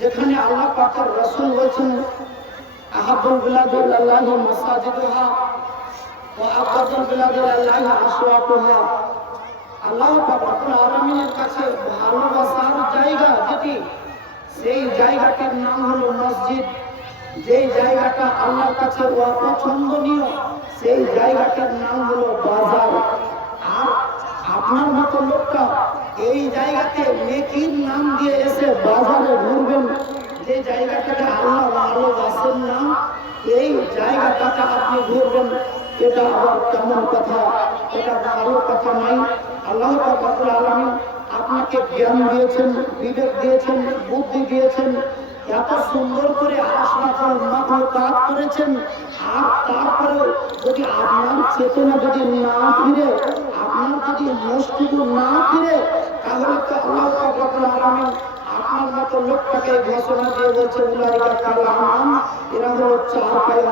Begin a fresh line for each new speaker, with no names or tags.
যেখানে আল্লাহ পাকের রসুল বলছেন আহাবুল আল্লাহ মাসাজিদুহা সেই জায়গাটির নাম হলো মসজিদ। যেই জায়গাটা আল্লাহর কাছে অপছন্দনীয়, সেই জায়গাটির নাম হলো বাজার। আর আপনার মতো লোকটা এই জায়গাতে নেকির নাম দিয়ে এসে বাজারে আপনাকে জ্ঞান দিয়েছেন, বিবেক দিয়েছেন, বুদ্ধি দিয়েছেন, এত সুন্দর করে আশরাফুল মাখলুকাত করেছেন, আর তারপরেও যদি আপনার চেতনা যদি না ফিরে, আপনার যদি মস্তিষ্ক না ফিরে তাহলে তো আল্লাহ পাকুল আলমী আপনার মতো লোকটাকে ঘোষণা দিয়ে বলছে এরা হলো চার পায়ের